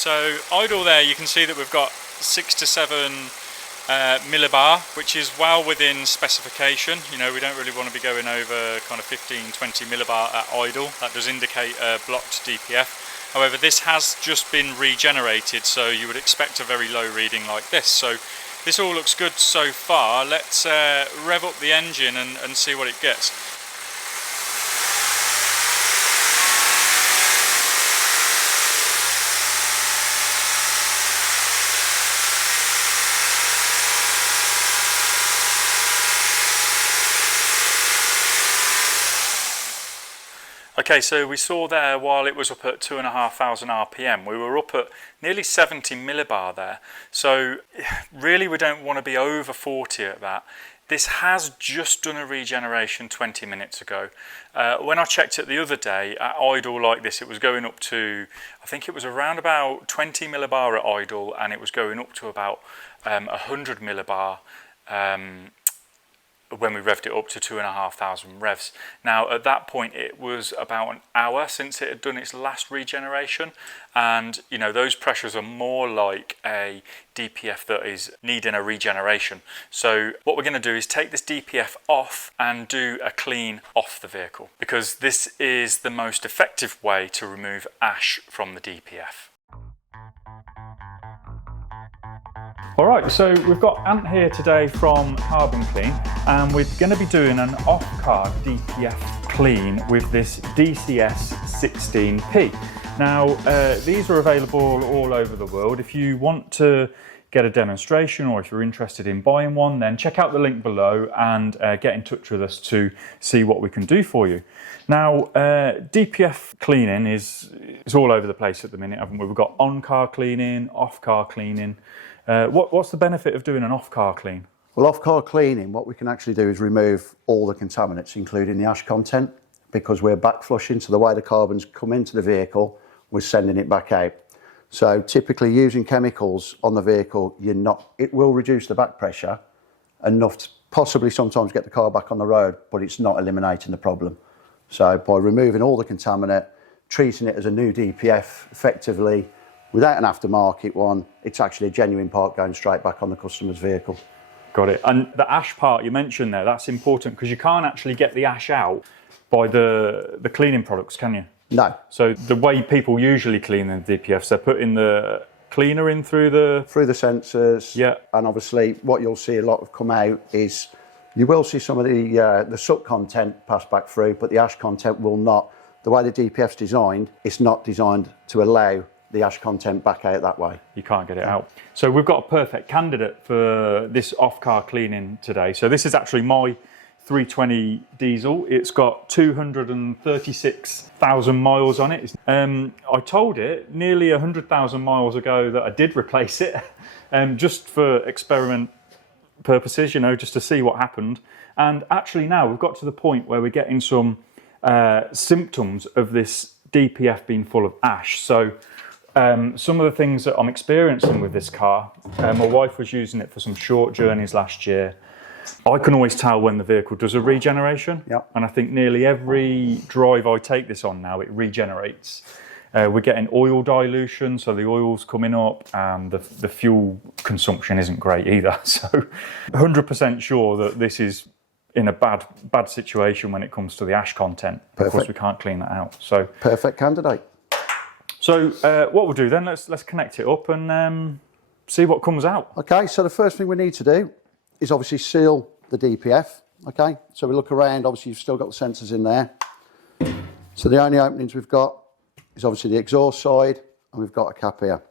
So idle there, you can see that we've got 6 to 7 millibar, which is well within specification. You know, we don't really want to be going over kind of 15-20 millibar at idle. That does indicate a blocked DPF. However, this has just been regenerated, so you would expect a very low reading like this. So this all looks good so far. Let's rev up the engine and see what it gets. Okay, so we saw there while it was up at 2,500 RPM, we were up at nearly 70 millibar there. So really we don't want to be over 40 at that. This has just done a regeneration 20 minutes ago. When I checked it the other day, at idle like this, it was going up to, I think it was around about 20 millibar at idle, and it was going up to about 100 millibar when we revved it up to 2,500 revs. Now at that point it was about an hour since it had done its last regeneration, and you know, those pressures are more like a DPF that is needing a regeneration. So what we're going to do is take this DPF off and do a clean off the vehicle, because this is the most effective way to remove ash from the DPF. Alright, so we've got Ant here today from Carbon Clean, and we're going to be doing an off-car DPF clean with this DCS 16P. Now, these are available all over the world. If you want to get a demonstration, or if you're interested in buying one, then check out the link below and get in touch with us to see what we can do for you. Now, DPF cleaning is all over the place at the minute, haven't we? We've got on-car cleaning, off-car cleaning. What's the benefit of doing an off-car clean? Well, off-car cleaning, what we can actually do is remove all the contaminants, including the ash content, because we're back flushing, so the way the carbon's come into the vehicle, we're sending it back out. So typically using chemicals on the vehicle, it will reduce the back pressure enough to possibly sometimes get the car back on the road, but it's not eliminating the problem. So by removing all the contaminant, treating it as a new DPF effectively, without an aftermarket one, it's actually a genuine part going straight back on the customer's vehicle. Got it. And the ash part you mentioned there, that's important, because you can't actually get the ash out by the cleaning products, can you? No. So the way people usually clean the DPFs, they're putting the cleaner in through the sensors. Yeah. And obviously what you'll see a lot of come out is, you will see some of the soot content pass back through, but the ash content will not. The way the DPF's designed, it's not designed to allow the ash content back out that way. You can't get it out. So we've got a perfect candidate for this off-car cleaning today. So this is actually my 320 diesel. It's got 236,000 miles on it. I told it nearly 100,000 miles ago that I did replace it, just for experiment purposes, you know, just to see what happened. And actually now we've got to the point where we're getting some symptoms of this DPF being full of ash. So some of the things that I'm experiencing with this car, my wife was using it for some short journeys last year. I can always tell when the vehicle does a regeneration. Yep. And I think nearly every drive I take this on now, it regenerates. We're getting oil dilution, so the oil's coming up, and the fuel consumption isn't great either. So 100% sure that this is in a bad situation when it comes to the ash content. Perfect. Of course, we can't clean that out. So perfect candidate. So what we'll do then, let's connect it up and see what comes out. Okay, so the first thing we need to do is obviously seal the DPF. Okay, so we look around, obviously you've still got the sensors in there. So the only openings we've got is obviously the exhaust side, and we've got a cap here.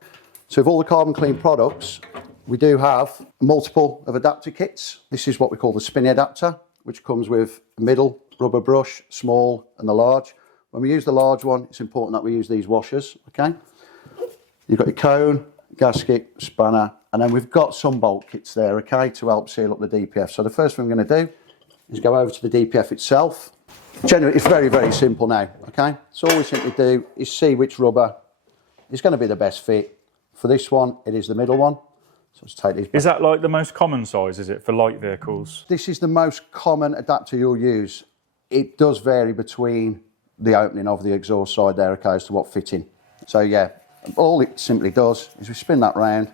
So with all the Carbon Clean products, we do have multiple of adapter kits. This is what we call the spin adapter, which comes with a middle rubber brush, small and the large. When we use the large one, it's important that we use these washers, okay? You've got your cone, gasket, spanner, and then we've got some bolt kits there, okay, to help seal up the DPF. So the first thing we're going to do is go over to the DPF itself. Generally, it's very, very simple now, okay? So all we simply do is see which rubber is going to be the best fit. For this one, it is the middle one. So let's take these back. Is that like the most common size, is it, for light vehicles? This is the most common adapter you'll use. It does vary between the opening of the exhaust side there, okay, as to what fitting. So yeah, All it simply does is we spin that round,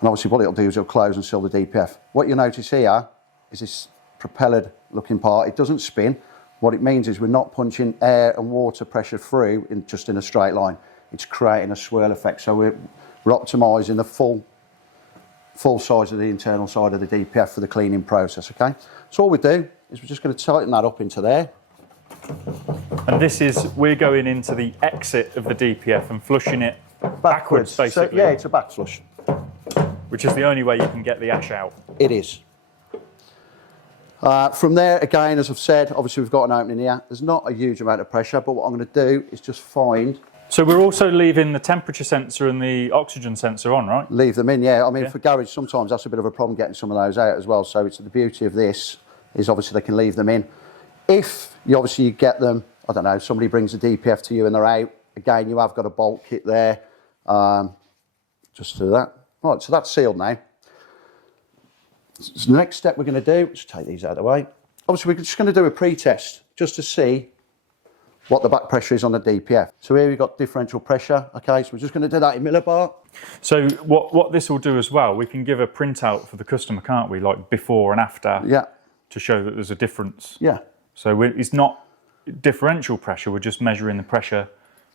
and obviously what it'll do is it'll close and seal the DPF. What you'll notice here is this propellered looking part. It doesn't spin. What it means is we're not punching air and water pressure through just in a straight line. It's creating a swirl effect. So we're optimising the full size of the internal side of the DPF for the cleaning process, okay? So all we do is we're just going to tighten that up into there. And this is, we're going into the exit of the DPF and flushing it backwards basically. So, yeah, it's a back flush. Which is the only way you can get the ash out. It is. From there, again, as I've said, obviously we've got an opening here. There's not a huge amount of pressure, but what I'm going to do is just find... So we're also leaving the temperature sensor and the oxygen sensor on, right? Leave them in, yeah. I mean, yeah. For garage, sometimes that's a bit of a problem getting some of those out as well. So it's the beauty of this is obviously they can leave them in. If you get them, I don't know, somebody brings a DPF to you and they're out, again, you have got a bolt kit there. Just do that. Right, so that's sealed now. So the next step we're going to do, just take these out of the way. Obviously, we're just going to do a pre-test just to see what the back pressure is on the DPF. So here we've got differential pressure. Okay, so we're just going to do that in millibar. So what this will do as well, we can give a printout for the customer, can't we? Like before and after. Yeah. To show that there's a difference. Yeah. So it's not differential pressure, we're just measuring the pressure.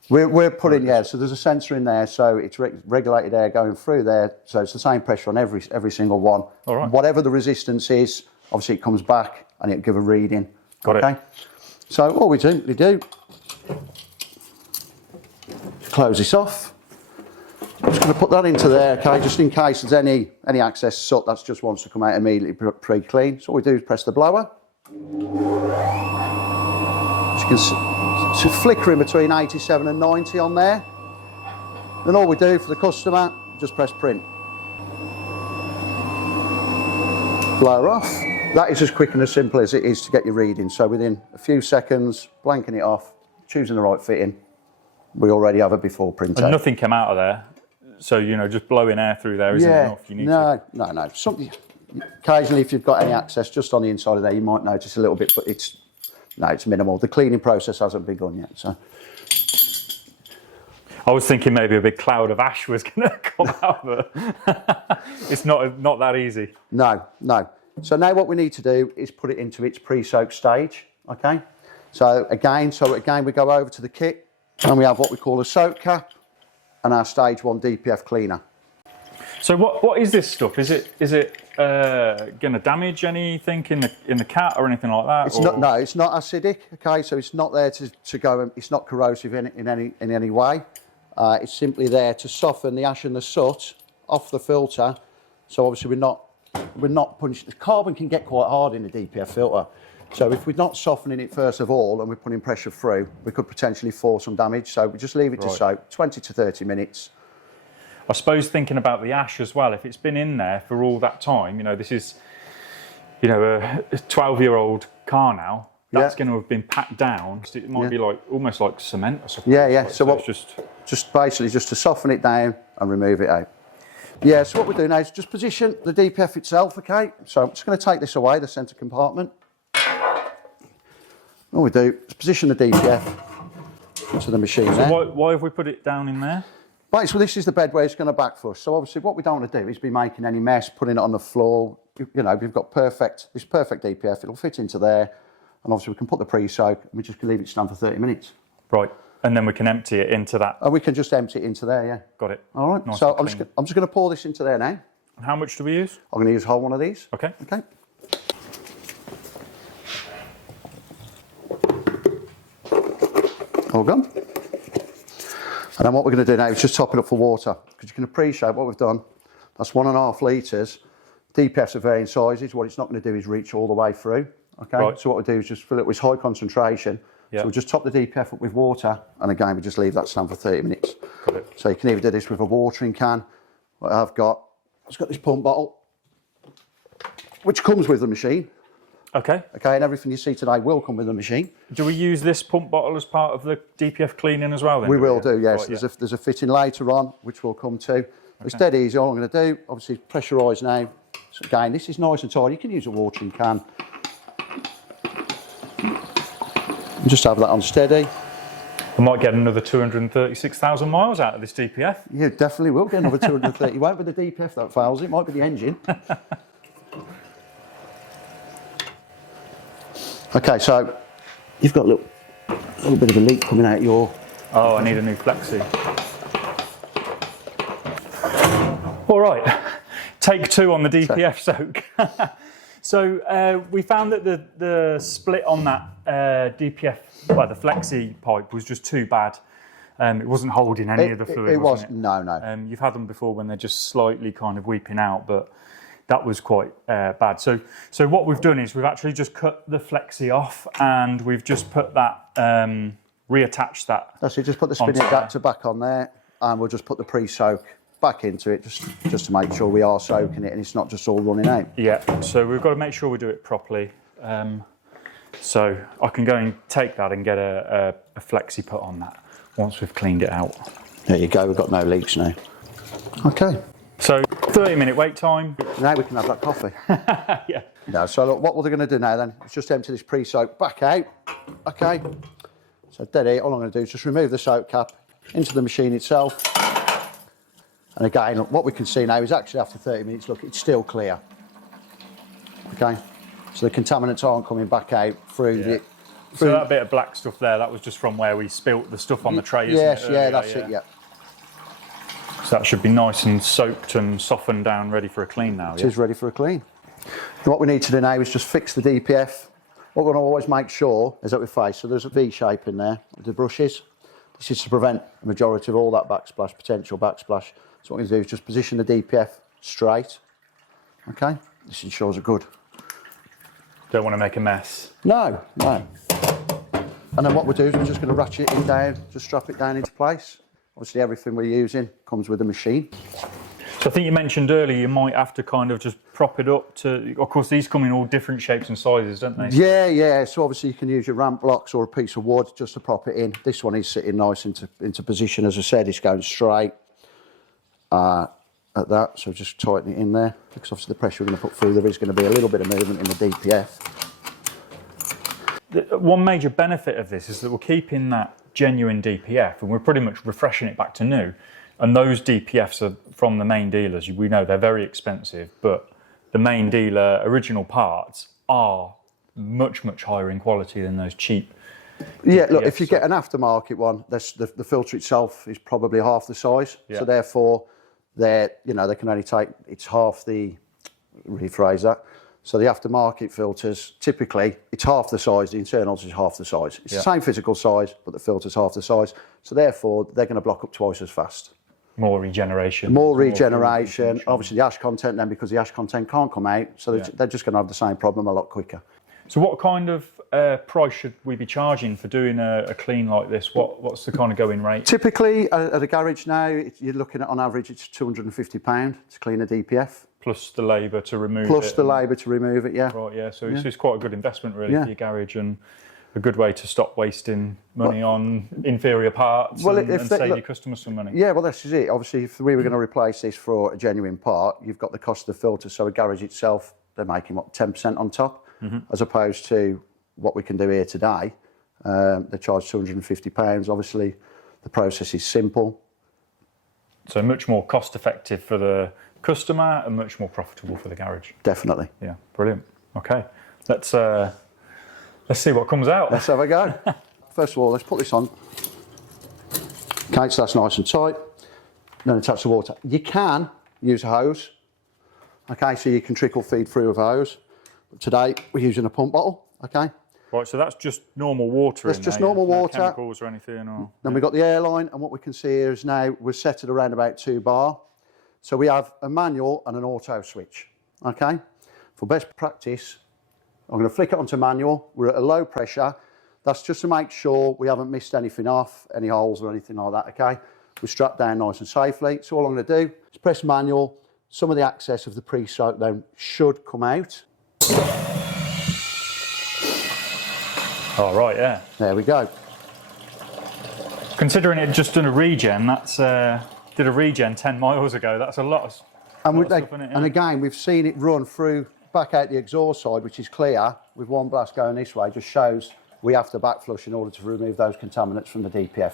We're putting, yeah, so there's a sensor in there, so it's regulated air going through there, so it's the same pressure on every single one. All right. Whatever the resistance is, obviously it comes back and it'll give a reading. Got it. So all we simply do, close this off. I'm just going to put that into there, okay, just in case there's any excess soot that just wants to come out immediately pre-clean. So all we do is press the blower. As you can see, it's flickering between 87 and 90 on there. Then all we do for the customer, just press print. Blower off. That is as quick and as simple as it is to get your reading. So within a few seconds, blanking it off, choosing the right fitting, we already have a before print. And nothing came out of there. So, just blowing air through there isn't enough. You need no. Something, occasionally, if you've got any access just on the inside of there, you might notice a little bit, but it's minimal. The cleaning process hasn't begun yet. So I was thinking maybe a big cloud of ash was going to come out, but it's not that easy. No. So now what we need to do is put it into its pre-soak stage. Okay. So again, we go over to the kit and we have what we call a soak cap and our stage 1 DPF cleaner. So what is this stuff? Is it going to damage anything in the cat or anything like that? It's not. No, it's not acidic. Okay, so it's not there to go. It's not corrosive in any way. It's simply there to soften the ash and the soot off the filter. So obviously we're not punching. The carbon can get quite hard in the DPF filter. So if we're not softening it first of all and we're putting pressure through, we could potentially force some damage. So we just leave it to soak 20 to 30 minutes. I suppose thinking about the ash as well, if it's been in there for all that time, this is, a 12-year-old car now, that's going to have been packed down. It might be almost like cement or something. Yeah. So what, just basically just to soften it down and remove it out. Yeah, so what we're doing now is just position the DPF itself, okay? So I'm just going to take this away, the centre compartment. All we do is position the DPF into the machine there. So why have we put it down in there? Right, so this is the bed where it's going to back flush. So obviously what we don't want to do is be making any mess, putting it on the floor. We've got this perfect DPF, it'll fit into there. And obviously we can put the pre-soak and we just can leave it stand for 30 minutes. Right, and then we can empty it into that. And we can just empty it into there, yeah. Got it. All right, nice so I'm just going to pour this into there now. And how much do we use? I'm going to use a whole one of these. Okay. All gone. And then what we're going to do now is just top it up for water, because you can appreciate what we've done. That's 1.5 litres. DPFs are varying sizes. What it's not going to do is reach all the way through. Okay. Right. So what we do is just fill it with high concentration. Yeah. So we just top the DPF up with water, and again we just leave that stand for 30 minutes. Got it. So you can either do this with a watering can. What I've got this pump bottle, which comes with the machine. Okay. Okay, and everything you see today will come with the machine. Do we use this pump bottle as part of the DPF cleaning as well then? We will do, yes. Right, There's a fitting later on, which we'll come to. Okay. It's dead easy. All I'm going to do, obviously, pressurise now. So again, this is nice and tight. You can use a watering can. And just have that on steady. And might get another 236,000 miles out of this DPF. You definitely will get another 230. It won't be the DPF that fails, it might be the engine. Okay, so you've got a little bit of a leak coming out your... Oh, I need a new flexi. All right, take 2 on the DPF soak. So we found that the split on that DPF, well, the flexi pipe was just too bad. It wasn't holding any of the fluid. No. You've had them before when they're just slightly kind of weeping out, but that was quite bad. So what we've done is we've actually just cut the flexi off and we've just put that, reattached that. That's it, just put the spinning adapter back on there and we'll just put the pre-soak back into it just to make sure we are soaking it and it's not just all running out. Yeah, so we've got to make sure we do it properly. So I can go and take that and get a flexi put on that once we've cleaned it out. There you go, we've got no leaks now. Okay. So 30-minute wait time. Now we can have that coffee. Yeah. No, so look, what we're going to do now then is just empty this pre-soak back out. Okay. So dead here, all I'm going to do is just remove the soak cap into the machine itself. And again, look, what we can see now is actually after 30 minutes, look, it's still clear. Okay. So the contaminants aren't coming back out through the... So that bit of black stuff there, that was just from where we spilt the stuff on the tray, isn't yes, it? yeah, that's it, yeah. So that should be nice and soaked and softened down, ready for a clean now. It is ready for a clean. And what we need to do now is just fix the DPF. What we're going to always make sure is that we face, so there's a V shape in there with the brushes. This is to prevent the majority of all that backsplash, potential backsplash. So what we're going to do is just position the DPF straight. Okay, this ensures a good. Don't want to make a mess. No. And then what we'll do is we're just going to ratchet it down, just strap it down into place. Obviously everything we're using comes with the machine. So I think you mentioned earlier you might have to kind of just prop it up to, of course these come in all different shapes and sizes, don't they? Yeah, so obviously you can use your ramp blocks or a piece of wood just to prop it in. This one is sitting nice into position, as I said, it's going straight at that, so just tighten it in there, because obviously the pressure we're going to put through, there is going to be a little bit of movement in the DPF. One major benefit of this is that we're keeping that genuine DPF and we're pretty much refreshing it back to new. And those DPFs are from the main dealers. We know they're very expensive, but the main dealer original parts are much higher in quality than those cheap Yeah, DPFs. look, if you get an aftermarket one, the filter itself is probably half the size. Yeah. So therefore, they can only take, it's half the, rephrase that. So the aftermarket filters, typically, it's half the size, the internals is half the size. It's the same physical size, but the filter's half the size. So therefore, they're going to block up twice as fast. More regeneration. More regeneration. Obviously, the ash content then, because the ash content can't come out, so they're just going to have the same problem a lot quicker. So what kind of price should we be charging for doing a clean like this? What's the kind of going rate? Typically, at a garage now, you're looking at, on average, it's £250 to clean a DPF. Plus the labour to remove it. Plus the labour to remove it, yeah. Right, yeah. So it's quite a good investment, really, for your garage, and a good way to stop wasting money on inferior parts and save your customers some money. Yeah, well, this is it. Obviously, if we were going to replace this for a genuine part, you've got the cost of the filter. So a garage itself, they're making, 10% on top, as opposed to what we can do here today. They charge £250. Obviously, the process is simple. So much more cost effective for the customer and much more profitable for the garage. Definitely. Yeah, brilliant. Okay, let's see what comes out. Let's have a go. First of all, let's put this on. Okay, so that's nice and tight. Then attach the water. You can use a hose. Okay, so you can trickle feed through with a hose. But today we're using a pump bottle. Okay. Right, so that's just normal water. That's just normal water. No chemicals or anything. Or, then we've got the airline, and what we can see here is now we're set at around about 2 bar. So we have a manual and an auto switch. Okay. For best practice, I'm going to flick it onto manual. We're at a low pressure. That's just to make sure we haven't missed anything off, any holes or anything like that, okay? We're strapped down nice and safely. So all I'm going to do is press manual. Some of the excess of the pre-soak then should come out. Oh, right, yeah. There we go. Considering it just done a regen, that's did a regen 10 miles ago. That's a lot of stuff in it. And again, we've seen it run through back out the exhaust side, which is clear, with one blast going this way, just shows we have to back flush in order to remove those contaminants from the DPF.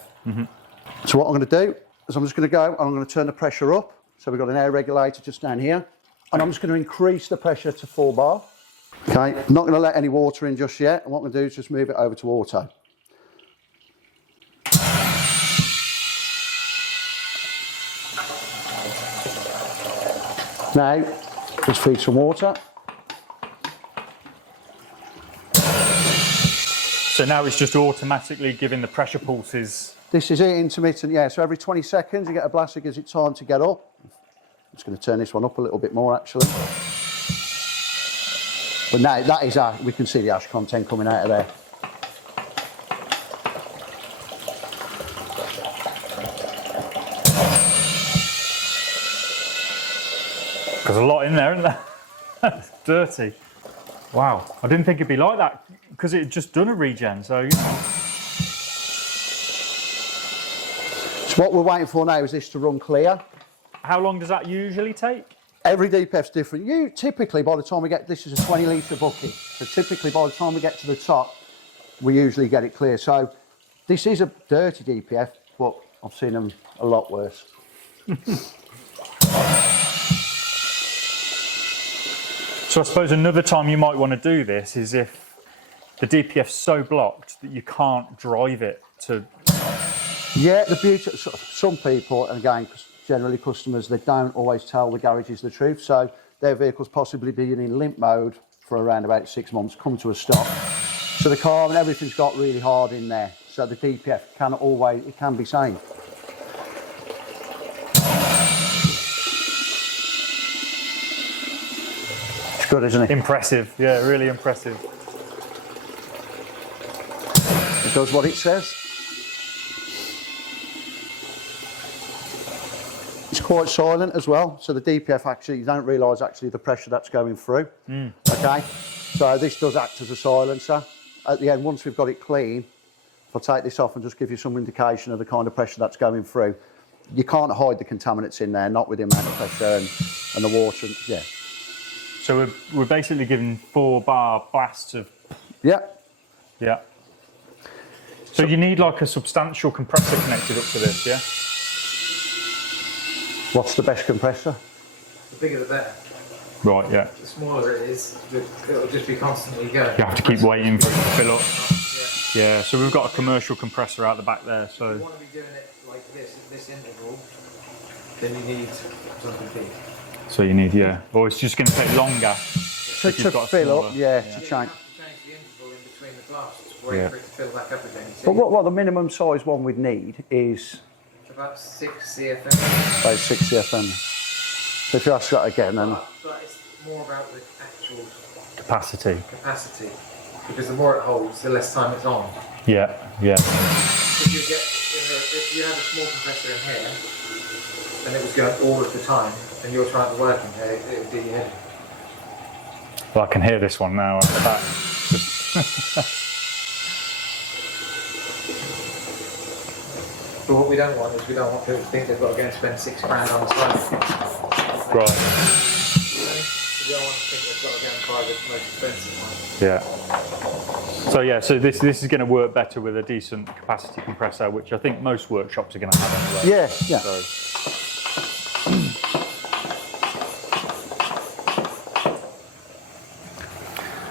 So what I'm going to do is I'm just going to go and I'm going to turn the pressure up. So we've got an air regulator just down here, and I'm just going to increase the pressure to 4 bar. Okay, I'm not going to let any water in just yet, and what I'm going to do is just move it over to auto. Now, just feed some water. So now it's just automatically giving the pressure pulses. This is it, intermittent, yeah. So every 20 seconds you get a blast that gives it time to get up. I'm just going to turn this one up a little bit more actually. But now that is we can see the ash content coming out of there. There's a lot in there, isn't there? It's dirty. Wow, I didn't think it'd be like that because it had just done a regen, so you know. So what we're waiting for now is this to run clear. How long does that usually take? Every DPF's different. You typically, by the time we get, this is a 20 litre bucket, so typically by the time we get to the top, we usually get it clear. So this is a dirty DPF, but I've seen them a lot worse. So I suppose another time you might want to do this is if the DPF's so blocked that you can't drive it to... Yeah, the beauty, some people, and again, generally customers, they don't always tell the garages the truth, so their vehicles possibly being in limp mode for around about 6 months, come to a stop. So the car and everything's got really hard in there, so the DPF it can be saved. It's good, isn't it? Impressive, yeah, really impressive. It does what it says. It's quite silent as well, so the DPF actually, you don't realise actually the pressure that's going through. Okay, so this does act as a silencer. At the end, once we've got it clean, if I take this off and just give you some indication of the kind of pressure that's going through, you can't hide the contaminants in there, not with the amount of pressure and the water, yeah. So we're basically giving 4 bar blasts of... Yeah. Yeah. So you need like a substantial compressor connected up to this, yeah? What's the best compressor? The bigger the better. Right, yeah. The smaller it is, it'll just be constantly going. You have to keep waiting for it to fill up. Yeah, so we've got a commercial compressor out the back there, so... If you want to be doing it like this, at this interval, then you need something big. So you need, yeah. Or it's just going to take longer. To fill up, yeah, to change. You have to change the interval in between the blasts, waiting for it to fill back up again. But what the minimum size one we'd need is... About 6 CFM. About 6 CFM. So if you ask that again, then... But it's more about the actual Capacity. because the more it holds, the less time it's on. Yeah, yeah. If you had a small compressor in here, and it was going all of the time, and you're trying to work in here, it would do your head. Well, I can hear this one now at the back. But what we don't want is we don't want people to think they've got to go and spend £6 on the site. Right. We don't want to think they've got to go and buy the most expensive one. Yeah. So yeah, so this is going to work better with a decent capacity compressor, which I think most workshops are going to have anyway. Yeah, yeah. So.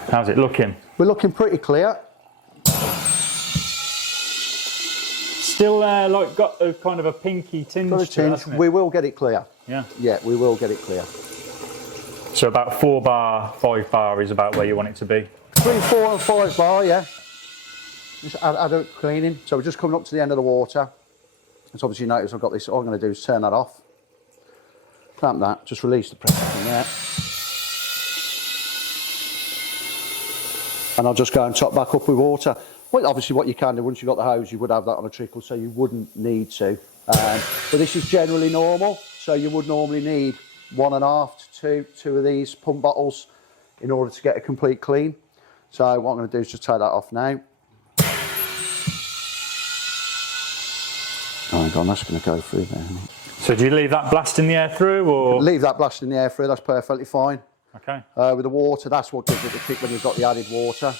How's it looking? We're looking pretty clear. Still like got a kind of a pinky tinge to it, hasn't it? We will get it clear. Yeah. Yeah, we will get it clear. So about 4 bar, 5 bar is about where you want it to be. Between 4 and 5 bar, yeah. Just add a cleaning. So we're just coming up to the end of the water. As obviously you notice I've got this, all I'm going to do is turn that off. Clamp that, just release the pressure from there. And I'll just go and top back up with water. Well, obviously what you can do, once you've got the hose, you would have that on a trickle, so you wouldn't need to. But this is generally normal, so you would normally need 1.5 to 2 of these pump bottles in order to get a complete clean. So what I'm going to do is just take that off now. Oh my God, that's going to go through there. So do you leave that blasting the air through, or...? Leave that blasting the air through, that's perfectly fine. Okay. With the water, that's what gives it the kick when you've got the added water.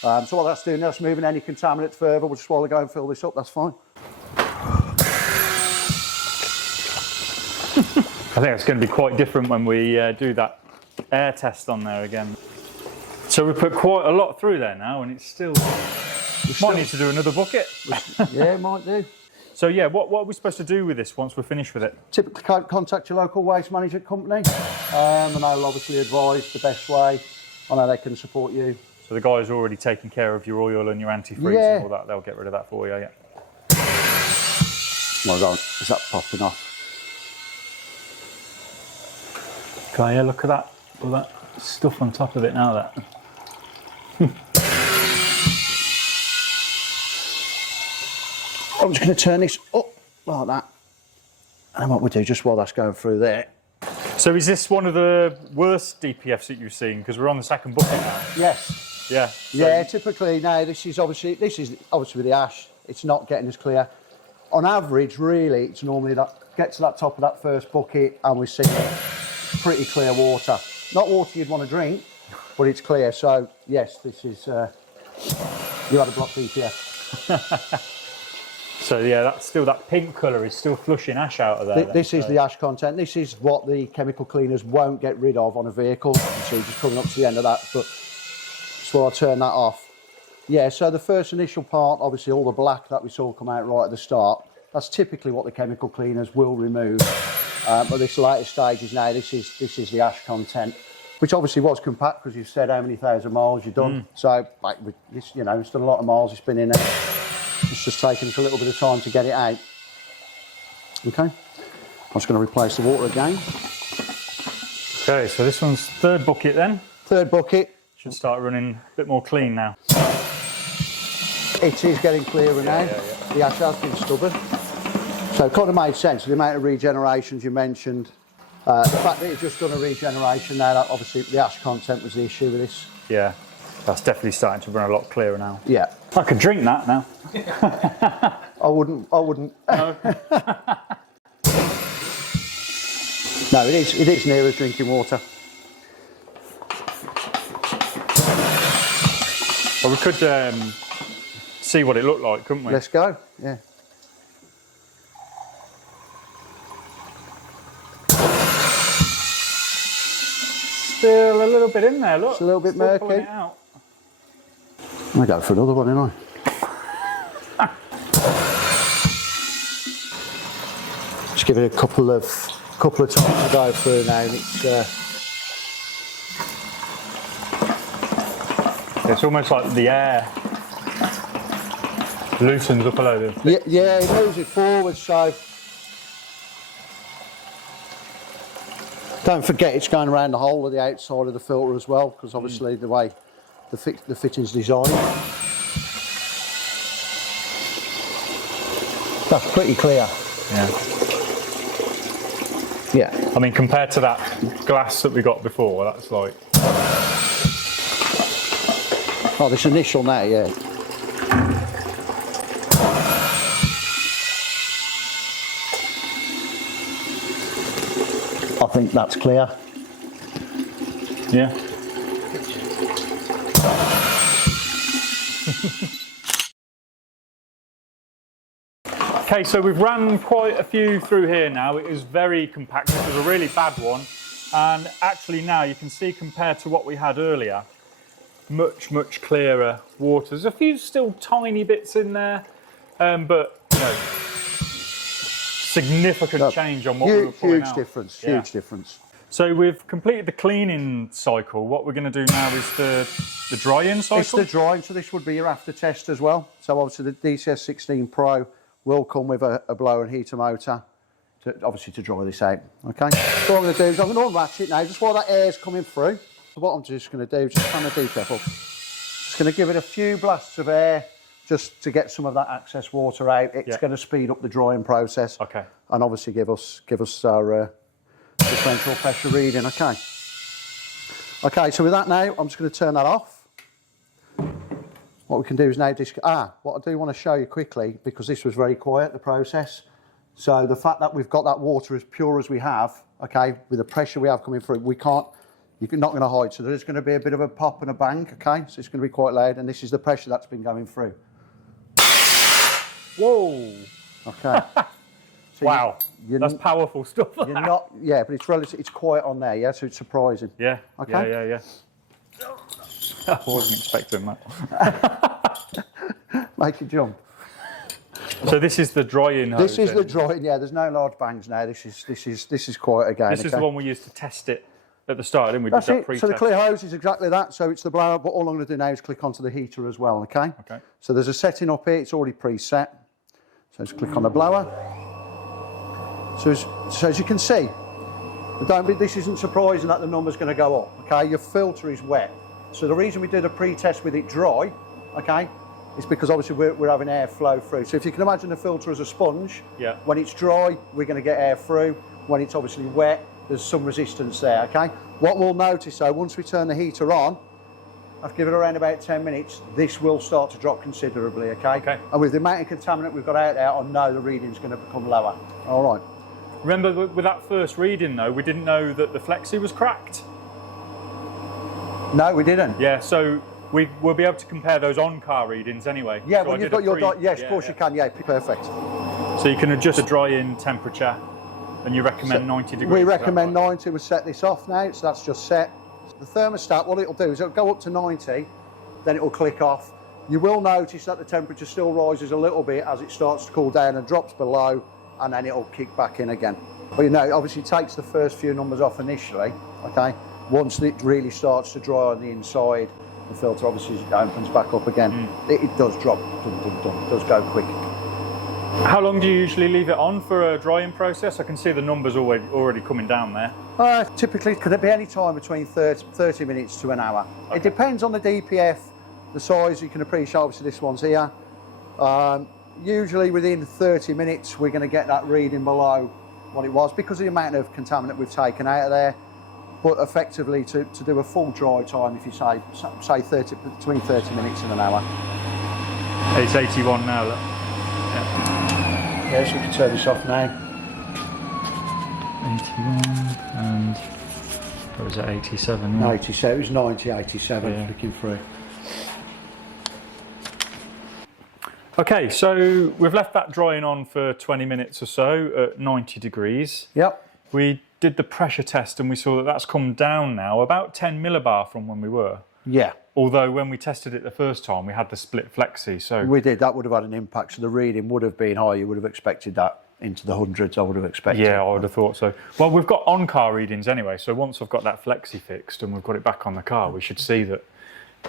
So what that's doing, that's moving any contaminant further. We'll just while I go and fill this up, that's fine. I think it's going to be quite different when we do that air test on there again. So we put quite a lot through there now, and it's still... Might need to do another bucket. Yeah, it might do. So yeah, what are we supposed to do with this once we're finished with it? Typically contact your local waste management company, and they'll obviously advise the best way on how they can support you. So the guy's already taken care of your oil and your antifreeze and all that. They'll get rid of that for you, yeah. Well done. Is that popping off? Okay, yeah, look at that. All that stuff on top of it now, that. I'm just going to turn this up like that. And what we do, just while that's going through there. So is this one of the worst DPFs that you've seen? Because we're on the second bucket now. Yes. Yeah. Yeah, typically now this is obviously with the ash, it's not getting as clear. On average, really, it's normally that get to that top of that first bucket and we see pretty clear water. Not water you'd want to drink, but it's clear. So yes, this is you had a block DPF. So yeah, that's still, that pink colour is still flushing ash out of there. This is the ash content. This is what the chemical cleaners won't get rid of on a vehicle. You can see just coming up to the end of that, but so I'll turn that off. Yeah, so the first initial part, obviously all the black that we saw come out right at the start, that's typically what the chemical cleaners will remove. But this later stage is now, this is the ash content, which obviously was compact because you've said how many thousand miles you've done. So, like, it's done a lot of miles, it's been in there. It's just taken us a little bit of time to get it out. Okay, I'm just going to replace the water again. Okay, so this one's third bucket then. Third bucket. Should start running a bit more clean now. It is getting clearer now. Yeah. The ash has been stubborn. So it kind of made sense, the amount of regenerations you mentioned. The fact that it's just done a regeneration now, that obviously the ash content was the issue with this. Yeah, that's definitely starting to run a lot clearer now. Yeah. I could drink that now. I wouldn't. No. No, it is near as drinking water. Well, we could see what it looked like, couldn't we? Let's go, yeah. Still a little bit in there, look. It's a little bit still murky. Pulling it out. I'm going to go for another one, ain't I? Just give it a couple of times to go through now. It's almost like the air loosens up a load of Yeah, it moves it forward, so don't forget it's going around the whole of the outside of the filter as well, because obviously the way the fitting's designed. That's pretty clear. Yeah. Yeah. I mean, compared to that glass that we got before, that's like... Oh, this initial now, yeah. I think that's clear. Yeah. Okay, so we've ran quite a few through here now. It was very compact. This was a really bad one. And actually now you can see, compared to what we had earlier, much clearer water. There's a few still tiny bits in there, but significant change on what we were pulling out. Huge difference. So we've completed the cleaning cycle. What we're going to do now is the dry-in cycle. It's the drying, so this would be your after test as well. So obviously the DCS 16 Pro will come with a blower and heater motor, obviously to dry this out. Okay. So what I'm going to do is I'm going to unlatch it now, just while that air's coming through. So what I'm just going to do is just turn the DPF up. Just going to give it a few blasts of air just to get some of that excess water out. It's going to speed up the drying process. Okay. And obviously give us our differential pressure reading. Okay. Okay, so with that now, I'm just going to turn that off. What we can do is now what I do want to show you quickly, because this was very quiet, the process. So the fact that we've got that water as pure as we have, okay, with the pressure we have coming through, we can't You're not going to hide, so there's going to be a bit of a pop and a bang, okay? So it's going to be quite loud, and this is the pressure that's been going through. Whoa! Okay. So Wow, that's powerful stuff. You're not, yeah, but it's relative. It's quiet on there, yeah. So it's surprising. Yeah. Okay. Yeah. I wasn't expecting that. Make it jump. So this is the dry-in hose. This is the dry-in. Yeah, there's no large bangs now. This is quiet again. This is the one we used to test it at the start, didn't we? That's did that it. pre-test. So the clear hose is exactly that. So it's the blower, but all I'm going to do now is click onto the heater as well. Okay. Okay. So there's a setting up here. It's already preset. So just click on the blower. So as you can see, this isn't surprising that the number's going to go up. Okay, your filter is wet. So the reason we did a pre-test with it dry, okay, is because obviously we're having air flow through. So if you can imagine the filter as a sponge, yeah. When it's dry, we're going to get air through. When it's obviously wet, there's some resistance there. Okay. What we'll notice though, once we turn the heater on, I've given it around about 10 minutes, this will start to drop considerably. Okay. And with the amount of contaminant we've got out there, I know the reading's going to become lower. All right. Remember with that first reading though, we didn't know that the flexi was cracked. No, we didn't. Yeah, so we'll be able to compare those on-car readings anyway. Yeah, so when you've got your yes, of course you can. Yeah, perfect. So you can adjust the dry-in temperature, and you recommend 90 degrees. We recommend 90. We'll set this off now, so that's just set. The thermostat, what it'll do is it'll go up to 90, then it'll click off. You will notice that the temperature still rises a little bit as it starts to cool down and drops below, and then it'll kick back in again. But you know, obviously it takes the first few numbers off initially, okay? Once it really starts to dry on the inside, the filter obviously opens back up again. It does drop, it does go quick. How long do you usually leave it on for a drying process? I can see the numbers already coming down there. Typically, could it be any time between 30 minutes to an hour? Okay. It depends on the DPF, the size. You can appreciate, obviously this one's here. Usually within 30 minutes, we're going to get that reading below what it was because of the amount of contaminant we've taken out of there. But effectively, to do a full dry time, if you say between 30 minutes and an hour. It's 81 now, look. Yeah, so we can turn this off now. 81 and what was it, 87? Yeah. No, 87, it was 90, 87, flicking through. Okay, so we've left that drying on for 20 minutes or so at 90 degrees. Yep. We did the pressure test and we saw that that's come down now about 10 millibar from when we were. Yeah. Although when we tested it the first time, we had the split flexi, so... We did, that would have had an impact, so the reading would have been high. You would have expected that into the hundreds, I would have expected. Yeah, I would have thought so. Well, we've got on-car readings anyway, so once I've got that flexi fixed and we've got it back on the car, we should see that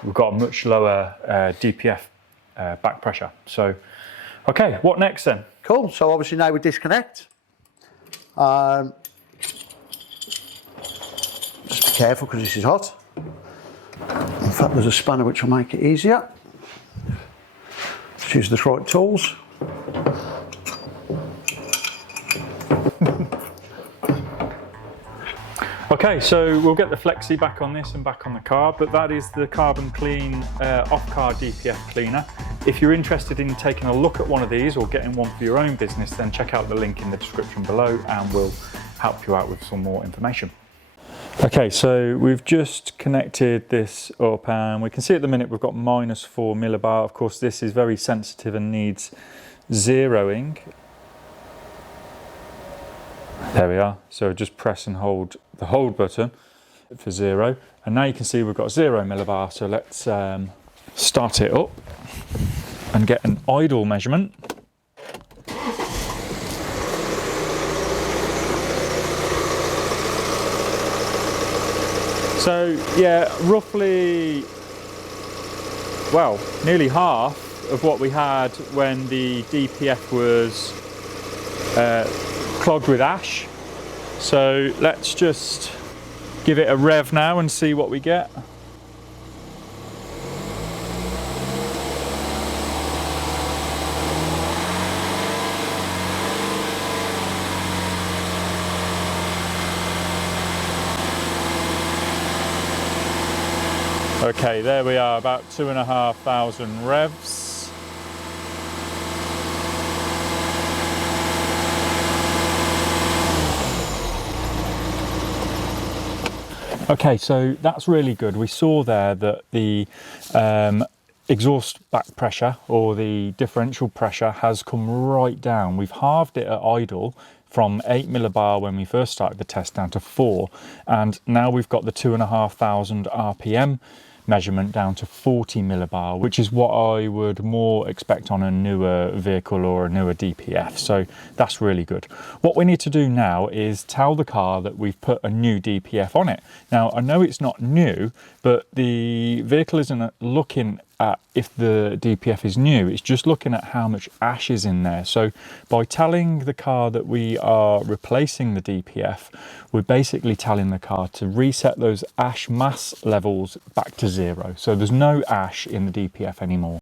we've got a much lower DPF back pressure. So, okay, what next then? Cool, so obviously now we disconnect. Just be careful because this is hot. In fact, there's a spanner which will make it easier. Just use the right tools. Okay, so we'll get the flexi back on this and back on the car, but that is the Carbon Clean off-car DPF cleaner. If you're interested in taking a look at one of these or getting one for your own business, then check out the link in the description below and we'll help you out with some more information. Okay, so we've just connected this up and we can see at the minute we've got -4 millibar. Of course, this is very sensitive and needs zeroing. There we are. So just press and hold the hold button for 0. And now you can see we've got 0 millibar. So let's start it up and get an idle measurement. So yeah, roughly, well, nearly half of what we had when the DPF was clogged with ash. So let's just give it a rev now and see what we get. Okay, there we are, about 2,500 revs. Okay, so that's really good. We saw there that the exhaust back pressure, or the differential pressure, has come right down. We've halved it at idle from 8 millibar when we first started the test down to 4, and now we've got the 2,500 RPM measurement down to 40 millibar, which is what I would more expect on a newer vehicle or a newer DPF. So that's really good. What we need to do now is tell the car that we've put a new DPF on it. Now, I know it's not new, but the vehicle isn't looking at if the DPF is new, it's just looking at how much ash is in there. So by telling the car that we are replacing the DPF, we're basically telling the car to reset those ash mass levels back to 0. So there's no ash in the DPF anymore.